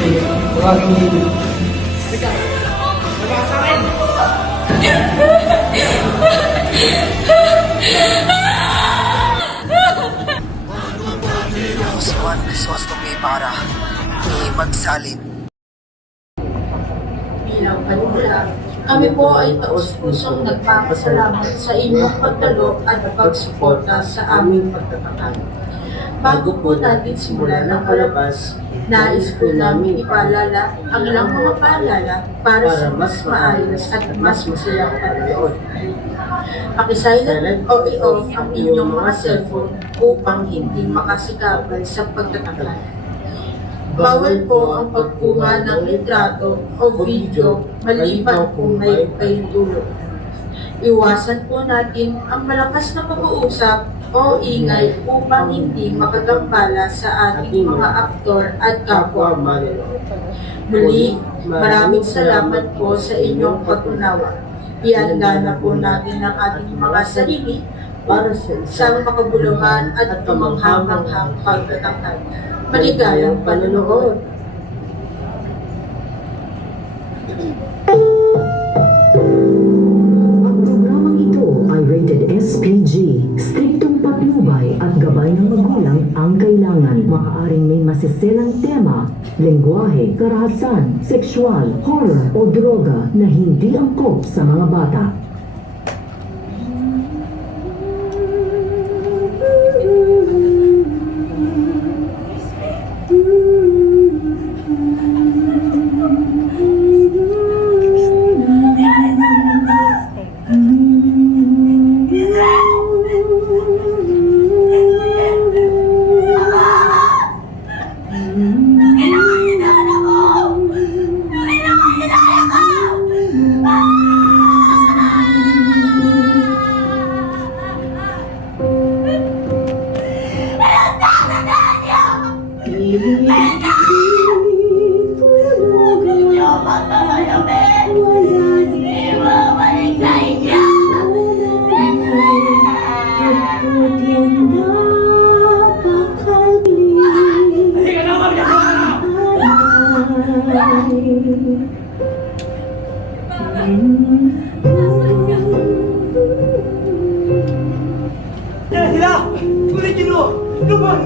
Tawagin mo yun. Ako si Juan Crisostomo para magsalin. Bilang panimula, kami po ay taus-pusong nagpapasalamat sa inyong pagdalo at pagsuporta sa aming pagtatangal. Bago po natin simulan ang palabas, nais po namin ipaalala ang ilang mga paalala para sa mas maayos at mas masayang panonood. Pakisilent o i-off ang inyong mga cellphone upang hindi makasikabal sa pagtatangal. Bawal po ang pagkuha ng litrato o video maliban kung may paintulot. Iwasan po natin ang malakas na pag-uusap o ingay upang hindi makagambala sa ating mga aktor at kapwa manonood. Muli, maraming salamat po sa inyong pag-unawa. Ihanda na po natin ang ating mga sarili para sa isang makabuluhan at kamanghamanghang pagtatangal. Maligayang panonood! Ang programang ito ay rated SPG. Striktong patnubay at gabay ng magulang ang kailangan. Maaaring may masiselang tema, lengguwahe, karahasan, sexual, horror o droga na hindi angkop sa mga bata. Yan sila! Ulitin mo! Lumang!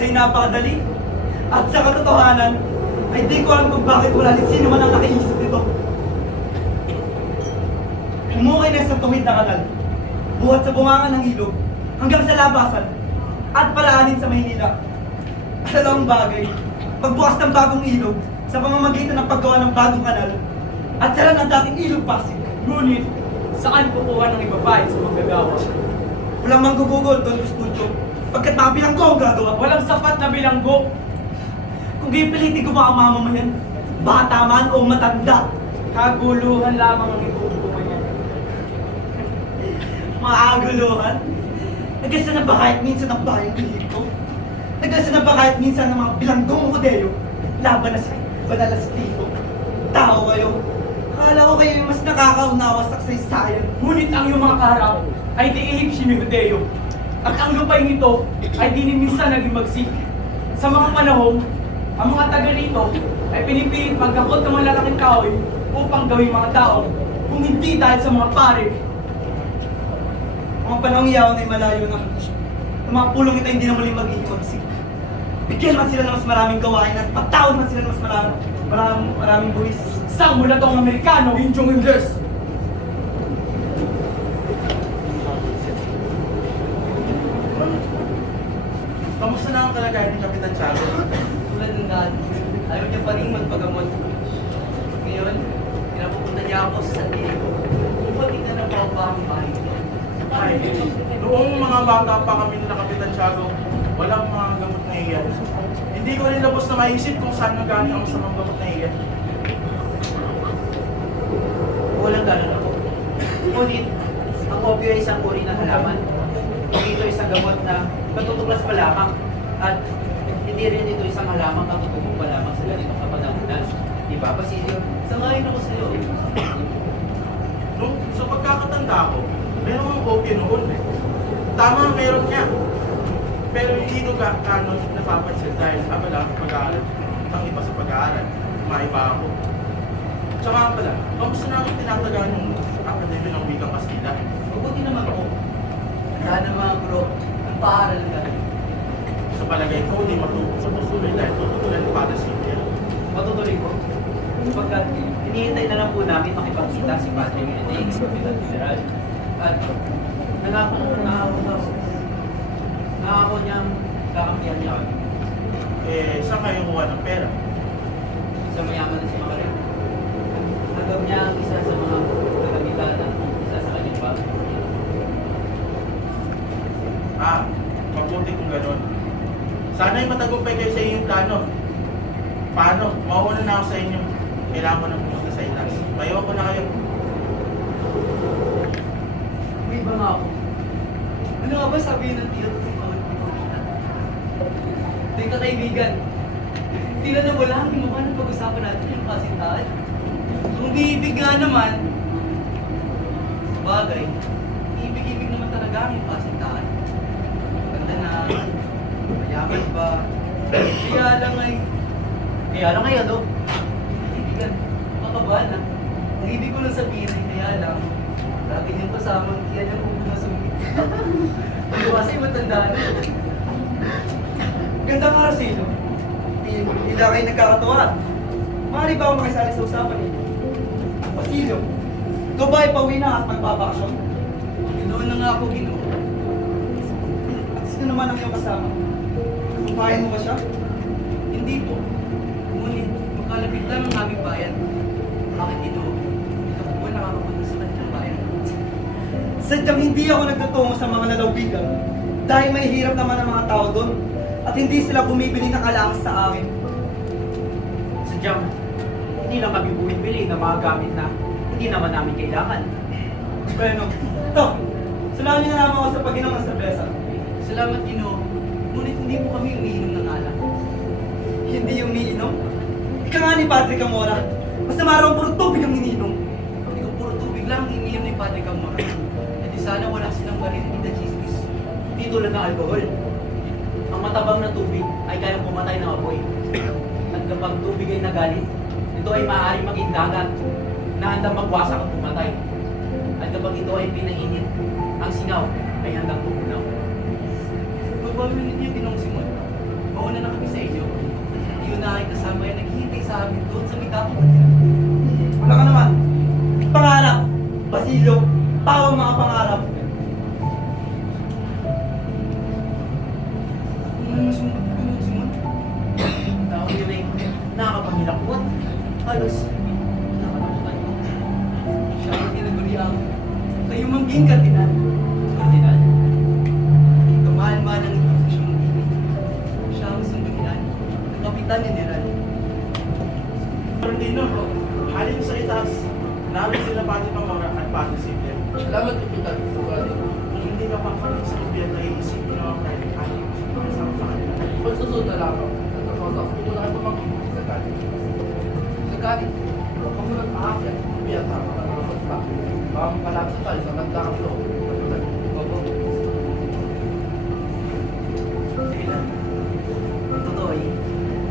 sa'yo napakadali. At sa katotohanan, ay di ko alam kung bakit wala ni sino man ang nakaisip nito. Umukay na sa tuwid na kanal, buhat sa bungangan ng ilog, hanggang sa labasan, at palaanin sa Maynila. At dalawang bagay, pagbukas ng bagong ilog, sa pamamagitan ng paggawa ng bagong kanal, at sara ng dating ilog Pasig. Ngunit, saan kukuha ng ibabayad sa manggagawa? Walang manggugugol doon, Studio, pagkat mga bilanggo ang gagawa. Walang sapat na bilanggo. Kung pilitin ko mga mamamayan, bata man o matanda, Kaguluhan lamang ang ibubuhay niya. maaguluhan. Nagkasa na ba kahit minsan ang bayang Pilipino? Nagkasa na ba kahit minsan ng mga bilanggong Rodeo? Laban na sa banal na Tito. Tao kayo. Akala ko kayo yung mas nakakaunawa sa kasaysayan. Ngunit ang iyong mga kaharap ay di Ehipsyo ni Hudeo. At ang lupain ito ay di ni minsan naging magsik. Sa mga panahon, ang mga taga rito ay pinipilit magkakot ng malalaking kahoy upang gawing mga tao, kung hindi dahil sa mga pare. Mga panahong iyaw na malayo na. Ang mga pulong ito hindi na muling mag-iimagsik. Bigyan man sila ng mas maraming gawain at patawad man sila ng mas maraming buwis. Saan mula tong Amerikano, Indyong Ingles? Kamusta na ang kalagayan ni Kapitan Tiago? Tulad ng daan, ayaw niya pa rin magpagamot. Ngayon, pinapupunta niya ako sa San Diego. Upang tingnan ang pang bahay niya. Ay, noong mga bata pa kami na Kapitan Tiago, walang mga gamot na iyan. Hindi ko rin labos na maisip kung saan nagaling ang masamang gamot na iyan. Walang ganun ako. Ngunit, ang opio ay isang uri ng halaman. Ito isang gamot na katutuklas pa lamang. At hindi rin ito isang halaman katutubong pa lamang sa ganitong kapanahunan. Diba, Basilio? Sangayon ako sa iyo. Nung sa pagkakatanda ko, meron ang opio noon. Tama, meron niya. Pero hindi ko kano napapansin dahil abala ang pag-aaral. Ang iba sa pag-aaral, maiba ako. Tsaka pala, kamusta namin tinatagaan yung Akademya ng Wikang Kastila? Mabuti naman ako. Lahat ng mga guro, ang paaral ka. Sa palagay ko, hindi matuto sa patuloy dahil tututulan ni Padre Silvia. Matutuloy ko. Sapagkat hinihintay na lang po namin makipagkita si Padre Benedict, Kapitan General. At nangako niyang kakampihan niya kami. Saan kayo kuha ng pera? Sa mayaman na si Macarena. Nagawin niya ang isa sa mga kagamitan ng isa sa kanyang bago. Mabuti kung gano'n. Sana'y matagumpay kayo sa inyong plano. Paano? Mauna na ako sa inyo. Kailangan ko na pumunta sa itas. Mayo ko na kayo. May iba nga ako. Ano nga ba sabihin ng tiyo sa mga pagkakita? Hindi ka kaibigan. Tila na wala ang mukha ng pag-usapan natin yung kasintahan. Kung biibig nga naman, bagay, ibig-ibig naman talaga ang yung kasintahan. Maganda na, mayaman pa. Kaya lang ay ano? Ibigan, makabahan na. Ang ibig ko lang sabihin ay kaya lang, lagi niyang kasama, kaya niyang kung masumit. Ano kasi matanda na. Ganda nga, Arcelo. Hindi na kayo nagkakatuwa. Maaari ba ako makisali sa usapan nito? Basilio, ikaw ba ay pauwi na at magbabakasyon? Ginoon na nga ako, Ginoo. At sino naman ang iyong kasama? Kumpayan mo ba siya? Hindi po. Ngunit, makalapit lang ang aming bayan. Bakit ito? Ito po ba nakakapunta sa kanyang bayan? Sadyang hindi ako nagtutungo sa mga lalawigan dahil may hirap naman ang mga tao doon at hindi sila bumibili ng alahas sa amin. Sadyang, hindi lang kami bumibili ng mga gamit na hindi naman namin kailangan. Bueno, ito, sulahan niyo na naman ako sa pag-inom ng serbesa. Salamat, Ginoo. Ngunit hindi po kami umiinom ng alak. Hindi yung umiinom. Ika nga ni Padre Camora, basta maraw puro tubig ang ininom. Pag ikaw puro tubig lang ang iniinom ni Padre Camora, e di sana wala silang marinig na chismis. Hindi tulad ng alkohol. Ang matabang na tubig ay kayang pumatay ng apoy. At kapag tubig ay nagalit, ito ay maaaring maging dagat na handang magwasak at pumatay. At kapag ito ay pinainit, ang singaw ay handang tumunaw. Magbawin ninyo Ginong Simon. mauna na kami sa inyo. Yun na ay kasama yung naghihintay sa amin doon sa may tapong. Wala ka naman. Pangarap, Basilio, pawang mga pangarap. Simon. Tao yun ay nakakapangilakbot. Halos, nakakalimutan ko. Siya ang tinaguriang kayo mangging kardinal. Kardinal? Kamahal-mahal ang institusyon ng ibig. Siya ang sundunian ng Kapitan General. Fernandino, halin sa itaas. Namin sila Pati Pamora at Pati Silvia. Salamat, Kapitan. Kung hindi ka papalit sa gobyerno, ay isipin na ang private halin sa kanila. Pagsusunod na lang ako. Nagkakasak ko na kayo pamangkin sa galit. Sa galit? Kung mo nag-aakyat, biyak sa mga nalulot pa. Baka mapalapit sa tayo sa nagkakaplo. Opo. Kailan? Totoo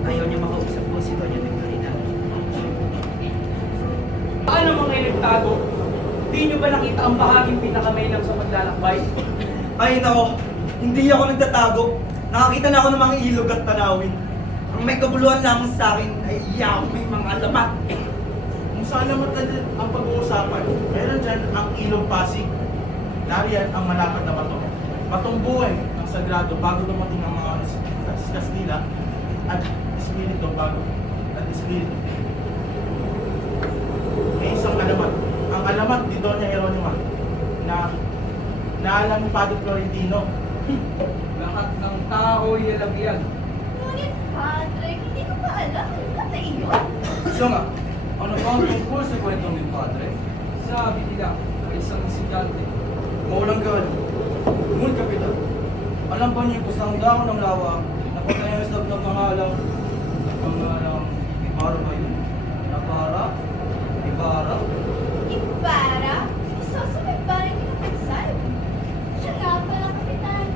ayaw niya makausap ko si Doña Victorina. Paano mga kayo nagtago? Di nyo ba nakita ang bahaging pinakamainam sa paglalakbay? Ay nako, hindi ako nagtatago. Nakakita na ako ng mga ilog at tanawin. Ang may kabuluhan lamang sa akin ay may mga alamat. Kung sa alamat na din ang pag-uusapan, meron dyan ang ilog Pasig. Nariyan ang malapad na bato. Batong buhay ang sagrado bago dumating ang mga Kastila at Espiritu bago at Espiritu. May isang alamat. Ang alamat ni Doña Eronima na naalam ni Padre Florentino. Lahat ng tao ay lalagyan. Ngunit, Padre, hindi ko pa alam ang kata iyon. Siya nga, ano ba ang tungkol sa kwentong ni Padre? Sabi nila, isang estudyante. Maulang galing. Ngunit kapitan, alam ba niyo kung saan dahon ng lawa na pagkayas ng pangalang Ibarra ba yun? Nabara? Ibarra? Ibarra? Isa sa may baring kinapagsan. Siya nga pala, Kapitan.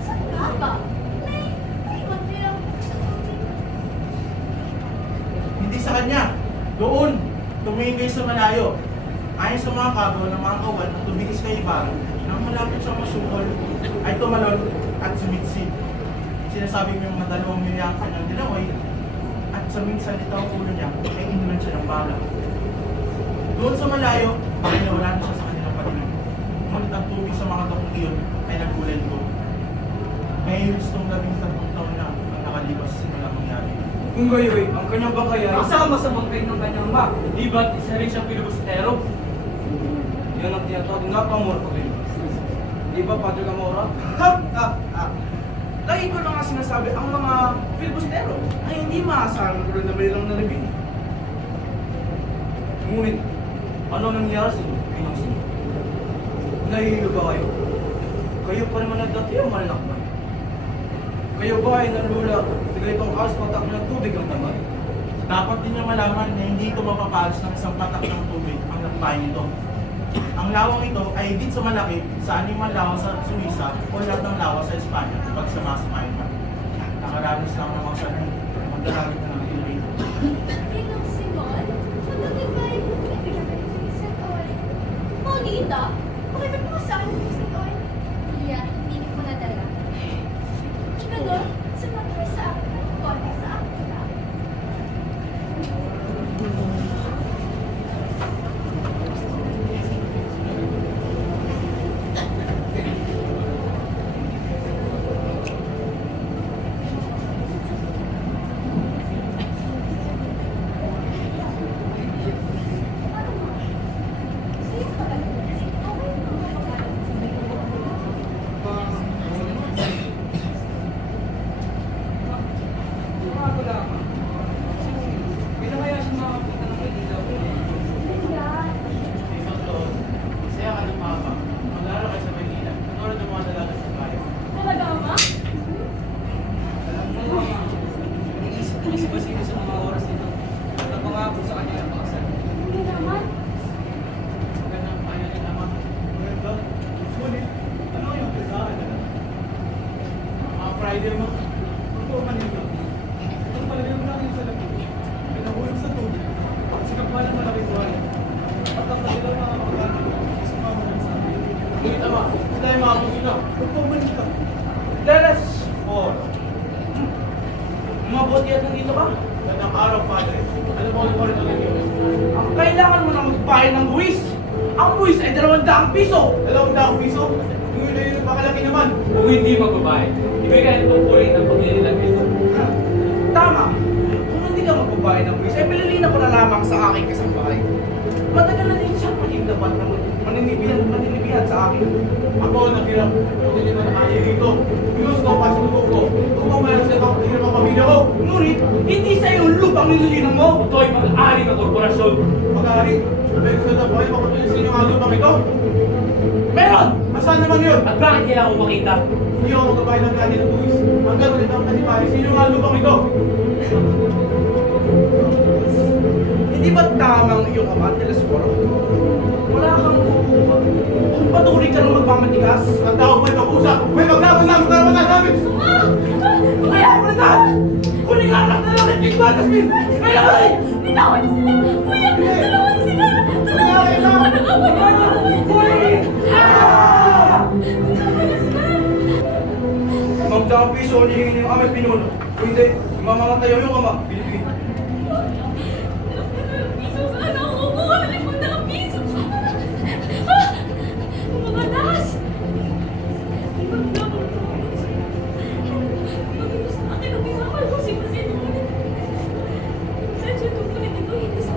Saan nga ba? Naiwan nilang sa tubig. Hindi sa kanya. Doon, tumingin kayo sa malayo. Ayon sa mga kabo ng mga kawal na tumingis kay Ibarra, nang malapit sa masukol, ay tumalon at sumitsid. Sinasabi mo yung mga 2 milyang kanyang dinawoy, at sa minsan nito ang ulo niya, ay inulan siya ng bala. Doon sa malayo, ay nawala na siya sa kanilang patingin. Ngunit ang tubig sa mga dakong iyon ay nagkulay ko. May gustong 13 taon na ang nakalipas simula mangyari. Kung gayoy, ang kanyang bangkay ay isama sa bangkay ng kanyang ama. Di ba't isa rin siyang pilibustero? Yan ang tinatawag nga pamura pa rin. Di ba, Padre Camora? Lagi ko lang nga sinasabi, ang mga filibustero ay hindi maasahan ko rin na mayroong nalibing. Ngunit, ano nangyari sa pinangsin? Nahihilo ba kayo? Kayo pa naman nagdati ang malalakbay. Kayo ba ay nanlula sa ganitong alas patak ng tubig ang damay? Dapat din niyo malaman na hindi ito mapapalas ng isang patak ng tubig ang lakbayin ito. Ang lawang ito ay higit sa malaki sa animang lawa sa Suiza o lahat ng lawa sa Espanya pag samasamahin man. Nakaranas lang ng mga sanay, magdalagit na ng Pilipino. Ninong Simon? Pagdating ba yung bibigyan kayo sa isang oil? Monita? Pakibig mo sa akin sa isang oil? Yeah, hindi ko nadala. Ganun, sumakay sa akin ang konti sa akin. Bago lamang. Bilang kaya siya makapunta ng Manila. Isang doon, masaya ka ng mama. Maglaro kayo sa Manila. Katulad ng mga dalaga sa bayan. Talaga, Ma? Alam mo mama, iniisip ko si Basilio sa mga oras nito. Napangako sa kanya ang pakasal. Hindi naman. Ganang ayaw ni Ama. Maganda. Ngunit, ano yung pisahan na? Mga Friday mo, ito Manila. Itong palagay mo natin sa labi. Pinahulog sa tubig. At sikap pa ng malaking buhay. At ang kanilang mga kapatid, sumama lang sa amin. Ngunit Ama, sila ay mga pusina. Ito Manila. Let us Four. Mabuti at nandito ka. Gandang araw, Padre. Ano po ang rin ulit yun? Ang kailangan mo na magbayad ng buwis. Ang buwis ay 200 piso. 200 piso? Yung yun napakalaki naman. Kung hindi magbabayad, ibigay ang tungkulin ng pamilya ng ito. Tama. Kung hindi ka magbabayad ng buwis, ay pililina ko na lamang sa aking kasambahay. Matagal na din siyang maging dapat na maninibihan sa akin. Ako ang naghirap. Kung hindi mo nakaya dito. Pinus ko, pasunod ko. Kung mayroon sa ibang hirap ang pamilya ko. Ngunit, hindi sa iyong lupang nililinang mo. Ito ay pag-aari ng korporasyon. Mag-aari. Pero sa tapoy, mapatuloy sa inyo ang lupang ito. Meron! Asan naman yun? At bakit kailangan mo makita? Hindi ako magbabayad ng kanya ng buwis. Hanggang ulit ang kanipari. Sino nga lupang ito? Hindi ba tamang iyong ama, Telesforo? Wala kang kukuha. Kung patuloy ka ng magmamatigas, Ang tao may pag-usap. May maglaban ng karamatan namin. kaya mo na dahil! Kunin nga lang na lang ang tigbatas, Min! Kaya ay! Bitawan niyo sila! Kuya! Bitawan niyo sila! Kunin! Ah! Magdang piso ang hihingin yung aming pinuno. Kung hindi, mamamatayo yung ama. Pilipin. Piso sana ako kukuha ng 500 piso! Mga das! Maging sa akin ang minamahal ko si Masino. Sadya tungkulin ito, hindi sa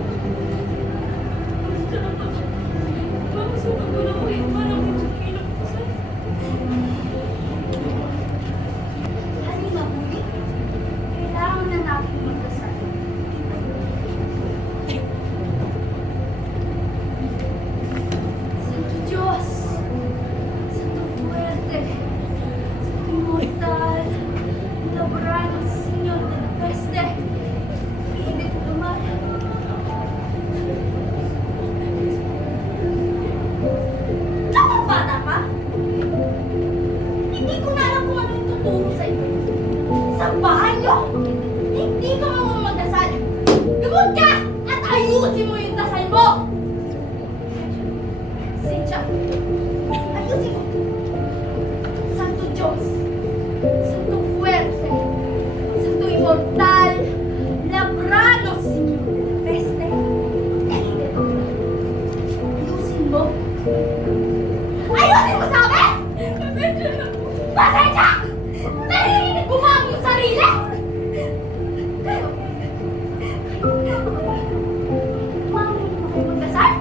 mamasukan ko lang ko eh, parang medyo kilap ko sa Halina, Buli. Kailangan na natin magkasal. Santo Diyos! Santo Fuerte! Santo Immortal! Laborano, Señor de la Peste! Piinit naman! Kapag bata ka? Hindi ko na alam kung ano yung tuturo sa iyo. Sa banyo! Hindi ka marunong magdasal! Lumod ka! At ayusin mo yung dasal mo! Sitya, ayusin mo! Santo Diyos! Santo Fuerte! Santo Immortal! Labrano, Señor de la Peste! Ayusin mo! Ayusin mo sa akin! Pasensya! Narinig mo ba ang iyong sarili? Mami, magkasal?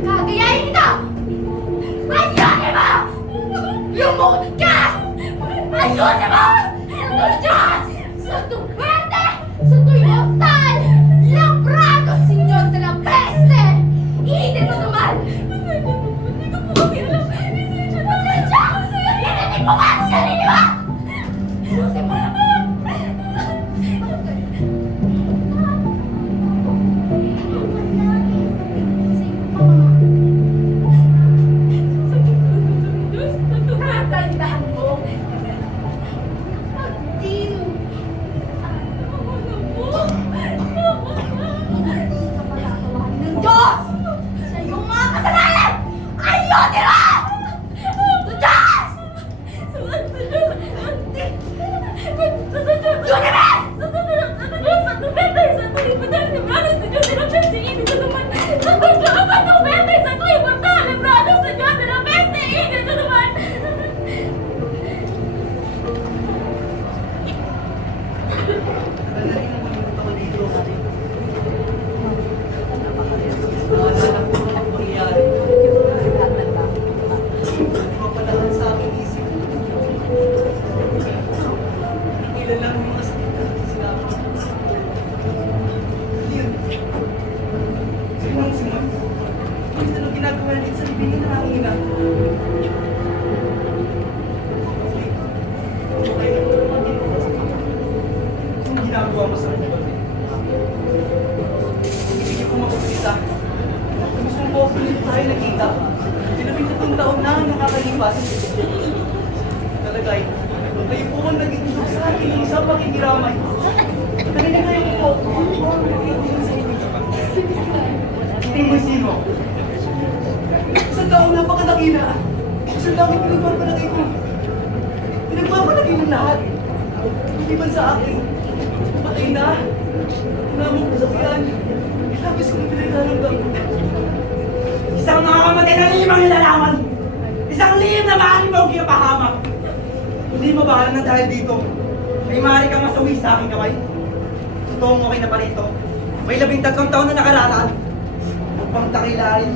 Gagayahin kita! Ayusin mo! Lumod ka! Ayusin mo! Santo Diyos! Santo Fuerte! Santo Immortal! Labrado, Señor de la Peste! Ihitin mo naman! Hindi ko po kami alam. Pasensya! Initin mo ba ang sarili mo? Ayusin mo naman! Tatandaan mo! Hindi mo! Hindi ka patatawahan ng Diyos! Sa iyong mga kasalanan! Ayusin mo! Sa Diyos! Tagal na rin ang nalimutan ko dito. Nakakatawa po ang pangyayari. Mapalahan sa aking isip. Ilan lang yung mga sakit na sinabi. Yun. Simon. Ano ginagawa natin sa libingin ng aking ina? Okay. Anong ginagawa mo sa kanya ba? Hindi niyo po mapapalita. Gusto mo po ulit tayo nakita. 17 taon na ang nakakalipas. Talaga ay, kayo po ang naging sa akin ng isang pakikiramay. Kanina kayo po. Tingin sino? Isang taong napakadakila. Isang dami pinagpapalagay ko. Pinagpapalagay ng lahat. Iban sa akin. Patay na. Namang kasabihan. Ilabis ko na pinagkaramdam. Isang nakakamatay na limang nilalaman! Isang lihim na maaaring mo kiyapahamak! Hindi mo ba alam na dahil dito, ay maaari kang masawi sa aking kamay? Totoong okay na pa rito. May 13 taon na nakararaan upang takilarin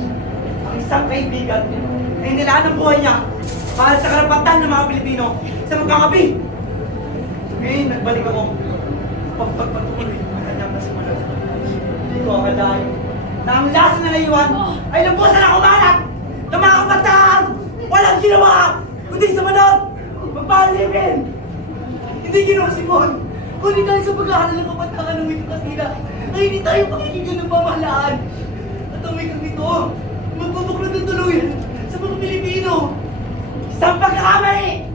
ang isang kaibigan na inilaan ang buhay niya para sa karapatan ng mga Pilipino sa magkakapi. Ngayon, nagbalik ako upang pagpatuloy ang kanyang nasimulan. Hindi ko akalain na ang laso na naiwan ay lubusan ako malat ng mga kabataan! Walang ginawa! Kundi sa manot! Magpalipin! Hindi ginawa si Mon. Kundi dahil sa pag-aaral ng kabataan ng wikang Kastila, ay hindi tayo pakikinggan ng pamahalaan. At ang wikang ito, magbubuklod ng tuluyan sa mga Pilipino. Isang pagkakamali!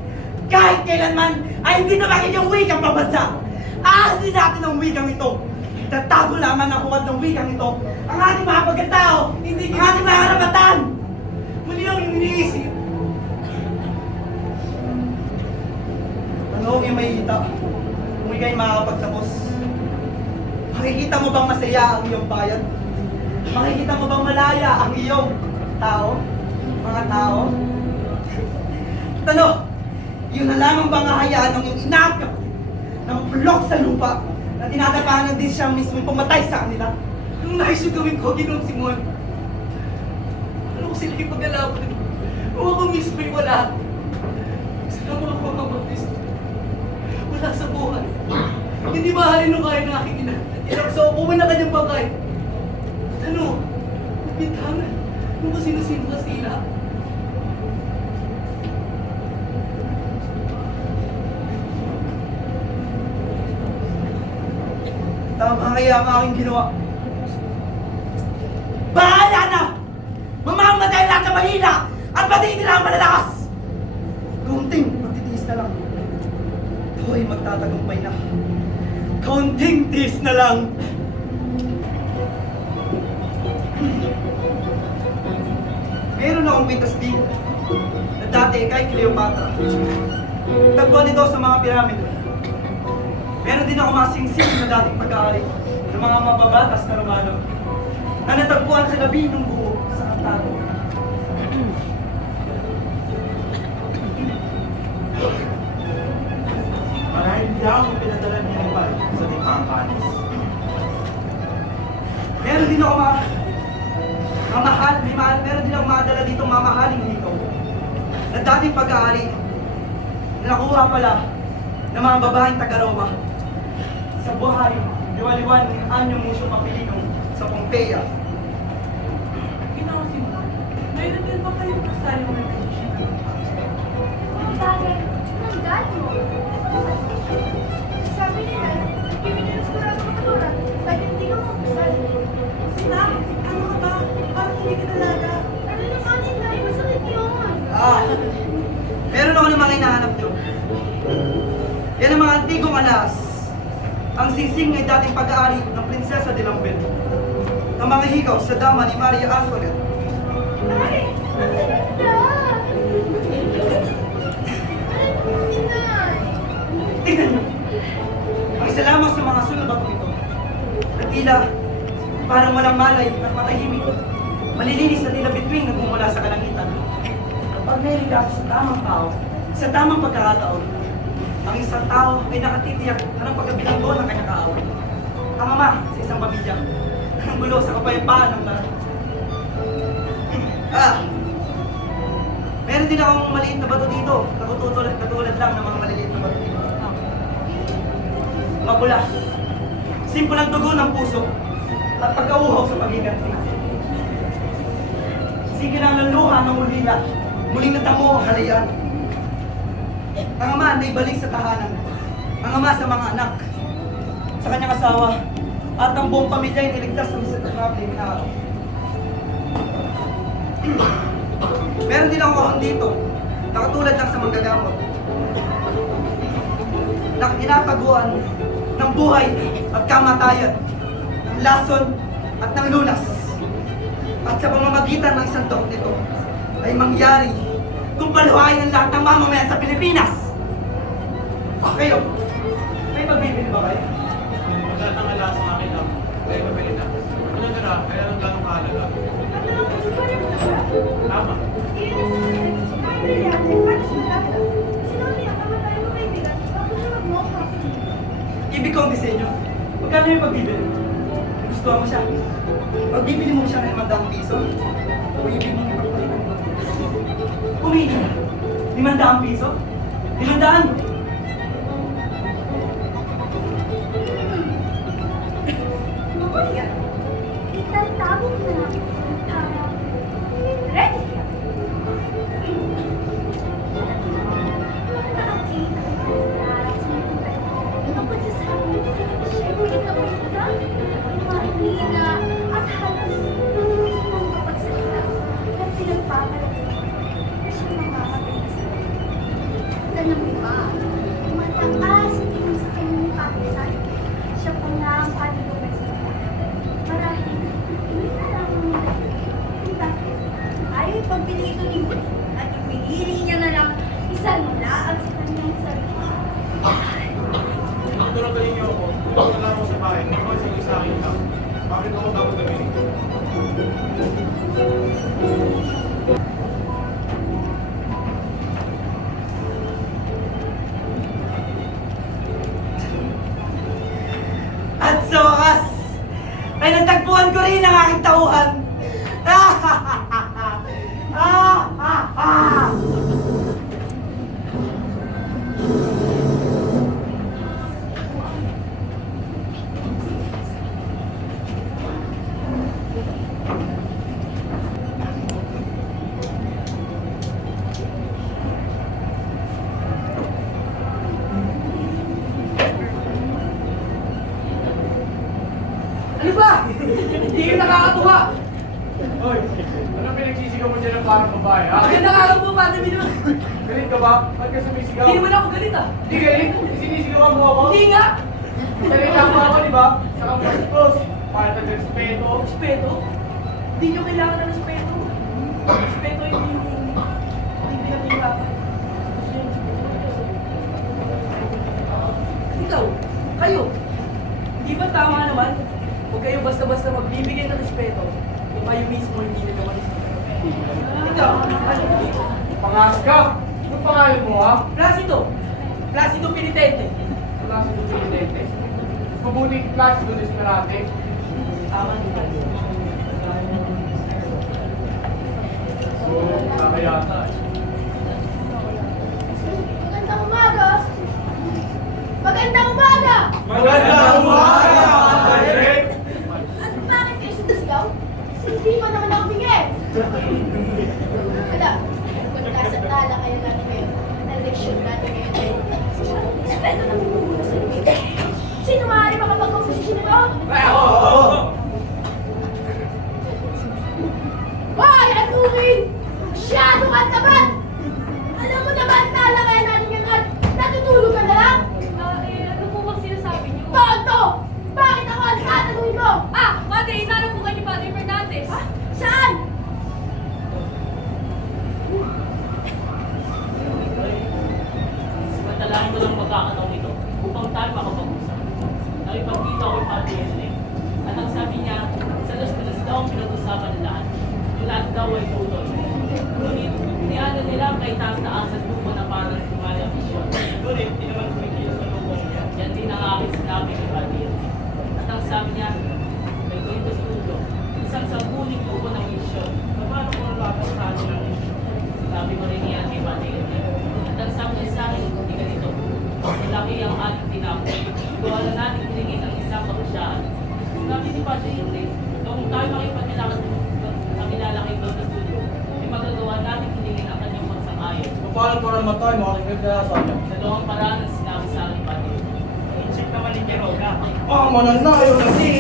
Kahit kailanman ay hindi na bakit yung wikang pabansa! Aasin natin ang wikang ito! Tatago lamang ang huwad ng wikang ito ang ating mga pagkatao! Hindi Ang ating mga karapatan! Mali ang iniisip. Ano ang iyong mahihita kung ikaw'y makakapagtapos? Makikita mo bang masaya ang iyong bayan? Makikita mo bang malaya ang iyong tao? Mga tao? Tano, yun na lamang bang hahayaan ng iyong inakap ng bulok sa lupa na tinatapahan ng di siya mismo pumatay sa kanila? Anong nais yung gawin ko, Ginoong Simon? Ano ko sila ipaglalaban? Kung ako mismo'y wala. Kasama ako ang Baptista. Wala sa buhay. Hindi mahalin nung kaya ng aking ina. Ilang sa upuan na kanyang bangkay. At ano? Bintangan. Nung kasino-sino Kastila. Tama kaya ang aking ginawa. Bahala na! Mamamatay lahat sa mahina at pati nila ang malalakas! Kaunting magtitiis na lang. Ako ay magtatagumpay na. Kaunting tiis na lang. Meron akong pintas dito na dati kay Cleopatra. Tagpuan ito sa mga piramid. Meron din ako mga singsing na dating pag-aari ng mga mababatas na Romano na natagpuan sa gabi ng buo sa Cartago. Marahil hindi ako pinadala niya ni Pai sa ating pangkanis. Meron din ako meron din ako madala dito mamahaling hikaw na dating pag-aari na nakuha pala ng mga babaeng taga-Roma sa buhay liwaliwan ng anyong Musyo Papilino sa Pompeia. Ginoong Simon, mayroon din ba kayong kasal ng revolution? Mga bagay, anong dad mo? Sabi nila, pipiliin sa kurado ng katulad, dahil hindi ka makasal. Sina, ano ka ba? Parang hindi ka talaga. Ano naman yun, dahil masakit yun. Meron ako ng mga hinahanap nyo. Yan ang mga antigong alas. Ang singsing ay dating pag-aari ng Prinsesa de Lambert. Ang mga hikaw sa dama ni Maria Antoinette. Ay, ang ganda! Ano naman Tingnan nyo. Ang isa lamang sa mga sulbat nito na tila parang walang malay at matahimik. Malilinis na tila bituin nagmumula sa kalangitan. Pag nailigap sa tamang tao, sa tamang pagkakataon, ang isang tao ay nakatitiyak na ng pagkabilanggo ng kanyang kaaway. Ang ama sa isang pamilya, ang gulo sa kapayapaan ng lahat. Meron din akong maliit na bato dito, katulad lang ng mga maliliit na bato dito. Mapula, simpulang dugo ng puso, at pagkauhaw sa pagiganti. Sige ng laluha ng ulila, muling natamo ang halayan. Ang ama na ibalik sa tahanan, ang ama sa mga anak, sa kanyang asawa, at ang buong pamilya ay niligtas sa miserable na araw. Meron din akong kahon dito, na katulad lang sa manggagamot, na tinataguan ng buhay at kamatayan, ng lason at ng lunas. At sa pamamagitan ng isang taon nito, ay mangyari kung paluhayin ang lahat ng mamamayan sa Pilipinas. Kayo bibili ba kayo? Lahat ng ala sa akin lang. Kaya mabili na. Ano ka na? Kaya lang gano'ng kahalaga. Tama. Ibig ko ang disenyo. Magkano yung pagbibili? Gusto mo siya? Pagbibili mo siya ng 500 piso? O ibig mong ipagpalit mo? Pumili na. 500 piso? 500? Itatawag na lang para ready ka. Mahina at halos hindi mo mapagsalita na pinagpapalagay na siya makakapagay sa alam mo ba, mataas yung sa kanyang pakisan. Siya pa nga ang panilugay sa kanya. Marahil, hindi na lang bakit ayaw ipagpili ito ni Wood at ipinili niya na lang isang laang sa kanyang sarili. Tutulungan niyo ako. Tutulungan lang ako sa bahay. Hindi ko sige sa akin lang. Bakit ako dapat gawin? At sa wakas, ay natagpuan ko rin ang aking tauhan. Ano ba? Hindi ka nakakatuwa! Hoy, ano pinagsisigaw mo dyan ng parang babae, ha? Maganda nga lang po, Padre Mino. Galit ka ba? Ba't ka sumisigaw? Hindi naman ako galit ah. Hindi galit? Sinisigawan mo ako? Hindi nga! Salita mo ako, di ba? Sa kampastos. Para ng respeto. Respeto? Hindi nyo kailangan ng respeto. Respeto hindi pinag-iwapan. Ikaw, kayo, di ba tama naman? Huwag kayo basta-basta magbibigay ng respeto kung kayo mismo hindi nagawa ng respeto. Ikaw, ano? Pangas ka! Anong pangalan mo, ha? Placido! Placido Penitente. Wala sa Presidente. Mabuting klase doon Esperante. Tama nito. Oo, nakayata. Magandang umaga! Magandang umaga! Magandang umaga, Patrick! At bakit kayo sumisigaw? Hindi pa naman ako bigay! Wala, magkasatala kayo natin ngayon. Election natin ngayon ay respeto na bumubula sa limit. Sino maaari makapag-composition nito? Hoy, Antukin! Masyadong ang tapat! Alam mo naman, talakayan natin yan at natutulog ka na lang? Ano po bang sinasabi niyo? Tonto! Bakit ako ang tatanungin mo? Padre, inanap po kayo ni Padre Fernandez. Ha? Saan? Pantalangin ko lang magkakataon ito upang tayo makapag-usap. Nakipagkita ko yung Padre Henry. At ang sabi niya, sa las daw ang pinag-usapan nila. Yung lahat daw ay tuloy. Ngunit, niyanan nila kay taas-taas at lupa na parang tumali ang misyon. Ngunit, di naman kumikilos sa lubong niya. Yan din ang aking sinabi kay Padre Henry. At ang sabi niya, may kwento studio, isang sampuning lupa ng misyon. Paano kung nalapas sa akin ang misyon? Sabi ko rin yan kay Padre Henry. At ang sabi niya sa akin, hindi ganito. Malaki ang ating tinapos. Gawa na natin hilingin ang isang pagkasyaan. Sabi ni Padre Henry, kung tayo makipagkilala kay Dr. Studio, ay magagawa natin hilingin ang kanyang pagsang-ayon. Paano para naman tayo makakagod na sa akin? Sa dalawang paraan ang sinabi sa akin, Padre Henry. Check naman ni Quiroga. Mananayo na si...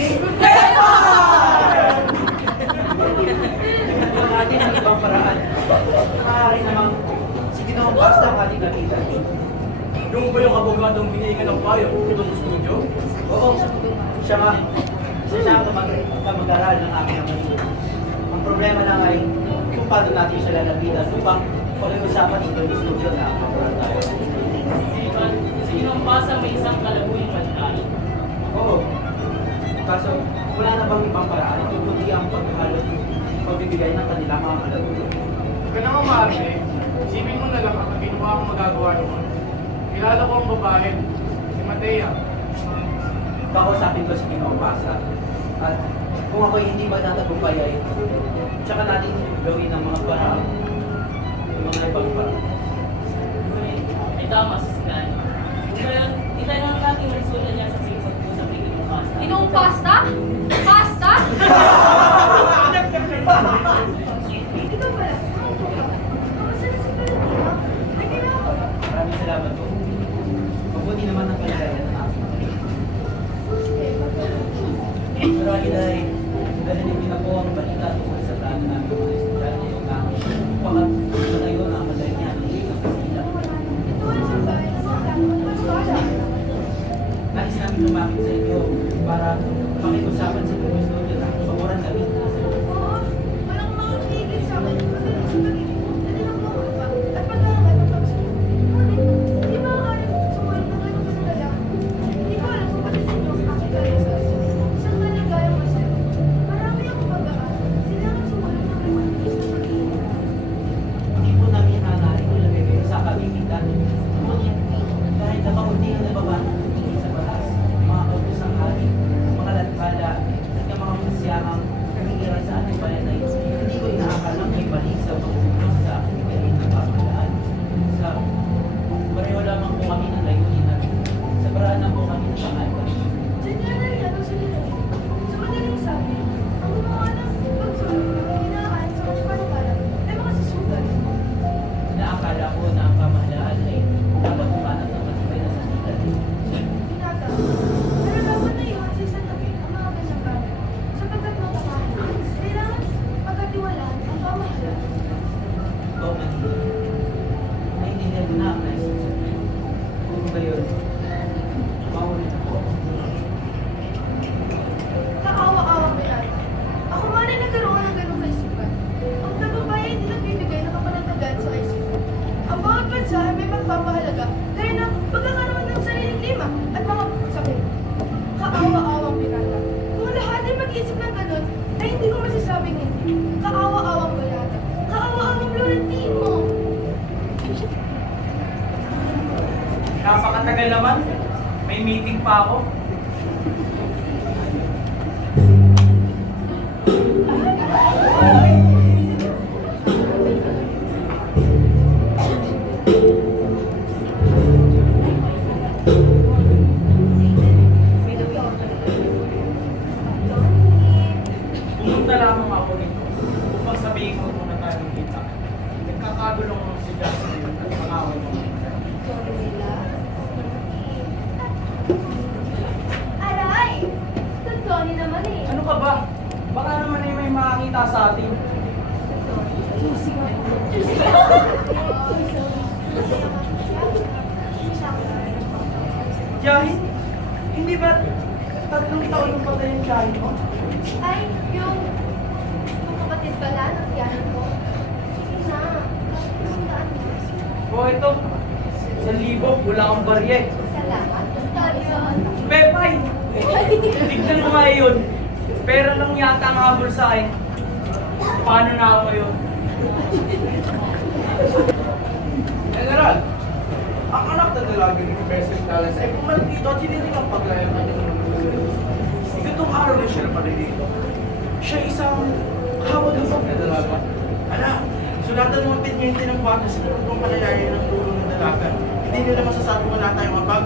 Ito natin ang ibang paraan. Maaari namang si Ginoong basta ang ating gamitan. Yung ba yung abogadong hinihinga ng payo itong studio? Oo, siya nga. Siya ang kamag-aral ng aming ama. Ang problema lang ay kung paano natin siya lalapitan upang pag-usapan ito ng studio na kaparan tayo. Sino ang basa may isang kalabuyang banta Kaso, wala na bang ibang paraan kundi ang paghahalot pagbibigay ng kanilang mga kalagulog? Huwag ka naman maarte. Isipin mo na lang ang ginawa akong magagawa noon. Kilala ko ang babae, si Matea. Kakusapin ko si Ginoong Pasa. At kung ako'y hindi matatagumpay ay tsaka natin gawin ang mga paraan, yung mga ibang paraan. Ay tama sa sinan. Ngayon, itanong natin ang resulta niya sa pagpag-usap ni Ginoong Pasta. Ginong pasta? Pasta? Ikaw pala. Kamusta na si Valentina? Ay, kailangan ko. Maraming salamat po. Mabuti naman ang kalagayan ng aking mga. Pero ay narinig niyo na po ang balita tungkol sa plano namin ng mga estudyante o kami. Pagkatayo na ang malay niya ng ilang kasila. Nais namin lumapit sa inyo para pakiusapan sa mga estudyo na paboran kami. Walang makakigil sa akin. Magaling sa pag-ibig. Dali lang po ako pa. At pag-aangay ng pag-sulit. Ngunit, hindi ba kaya sumulit na ganun ka na lang? Hindi ko alam kung pati sinyo ang aking kaya sa isang maligayang masaya. Marami akong pag-aaral. Kailangan sumulit ng may matiis na pag-ibig. Hindi po namin hanahin kung lagay kayo sa kalimutan. Kahit na kaunti ang nababasa sa batas, mga kausang hari, mga lathala, at yung mga masyamang nangingiran sa ating bayan ay hindi ko inaakalang may mali sa pagsusunod sa aking galing ng pamahalaan. Sa pareho lamang po kami ng layunin natin. Sa paraan lang po kami ng pangayos. General yan ang sinunod. Sa madaling sabi, ang gumawa ng pagsulong ng hinahaan sa mga panagalan ay mga susugal. Inaakala ko na ang pamahalaan ay dapat umanat ng matibay na sasilan. Binata, nalalaman na yun sa isang tabi ang mga ganyang bagay. Sapagkat matamahan, kailangan pagkatiwalaan ang pamahalaan. O Manila, naiintindihan mo na ang naisusunod. Kung gayon, maulit ako. Kaawa-awang binata. Ako man ay nagkaroon ng ganong kaisipan. Ang tagumpay ay hindi nagbibigay ng kapanatagan sa kaisipan. Ang bawat bansa ay may pagpapahalaga gaya ng pagkakaroon ng sariling lima at mga sakit. Kaawa-awang binata. Kung lahat ay mag-isip ng ganon, ay hindi ko masasabing hindi. Kaawa-awang binata. Kaawa-awang Florentino. Napakatagal naman. May meeting pa ako. Pumunta lamang ako rito upang sabihin ko muna tayong kita. Nagkakagulong ng si Justin at pangaway mo. Aray! Totoo naman eh. Ano ka ba? Baka naman ay may makakita sa atin. Jahin? Hindi ba 3 taon nung patay yung Jahin mo? Ay, yung kapatid pala ng tiyahin ko. Sige na. Sundaan mo. O ito, 1,000, wala akong barye. Salamat. Basta yun. Pepay! Tignan mo nga yun. Pera lang yata ang habol sa akin. Paano na ako ngayon? General, ang anak na dalaga ni President Dallas ay pumalit dito at hiniling ang paglayang kanyang mga musulman. Igatong araw na siya napalit dito. Siya isang hawag-hawag na dalaga. Ala, sulatan mo ang pinyente ng bata sa kung palayayan ng dulo ng dalaga. Hindi nila masasabi wala tayong abag.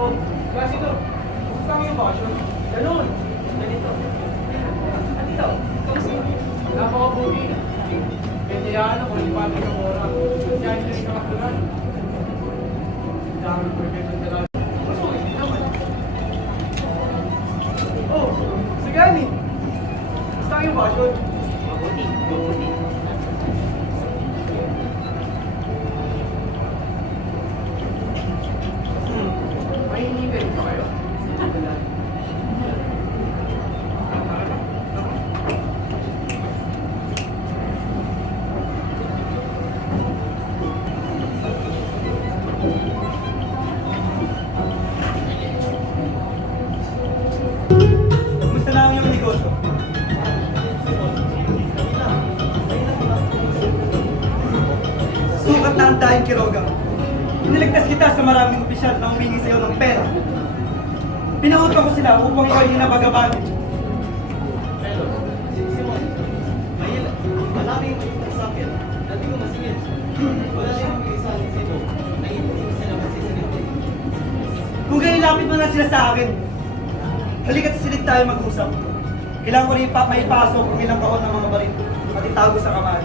Oh, kasi ito. Gusto mo yung bakasyon? Ganun. Ganito. At ito, kamusta mo? Napakabuti. Kaya ako, ipagod ng oras. Kaya hindi rin nakatunan. Dami pwede ng dalaga. Oh, si Gani. Gusto mo yung bakasyon? Mabuti, mabuti. May hinihintay pa kayo? tandaan, Quiroga. Iniligtas kita sa maraming opisyal na humingi sa iyo ng pera. Pinautang ko sila upang ikaw ay hinabagabagin. Pero, Simon, malaki yung may sakit. Dati ko masingit. Wala rin ang may isang sito na hindi sila masisilip. Kung ganyan lapit mo na sila sa akin, halika't silid tayo mag-usap. Kailangan ko rin maipasok ang ilang kahon ng mga baril at itago sa kamay.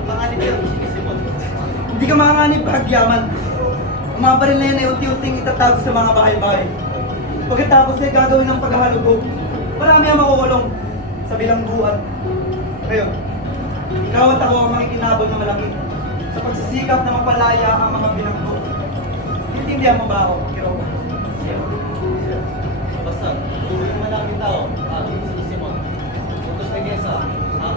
Ang panganib yun, si Simon. Hindi ka makanganib, bahagyaman. Ang mga baril na yan ay unti-unting itatago sa mga bahay-bahay. Pagkatapos ay gagawin ng paghahalugog. Marami ang makukulong sa bilangguan. Ngayon, ikaw at ako ang makikinabang na malaki sa pagsisikap na mapalaya ang mga bilanggo. Intindihan mo ba ako, Quiroga? Basta, yung maraming tao, si Simon. Utos na Gesa, ha?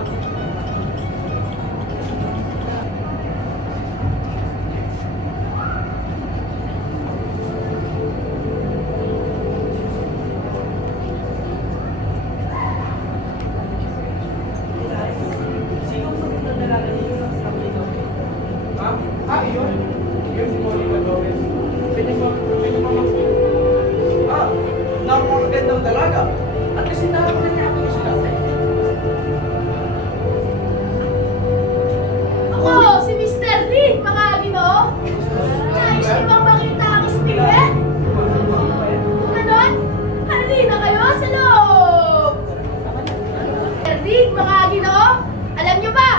Sino ang sagot ng dalaga dito sa sabi nito? Ha? Yun. Yun si Monica Gomez. Pwede mo napakagandang dalaga. At least hinaharap na niya ako sila. Ako, si Mr. Reed, mga Ginoo. Nais niyo bang makita ang espiritu? Ganon? Halina kayo sa loob! Mr. Reed, mga Ginoo, alam niyo ba?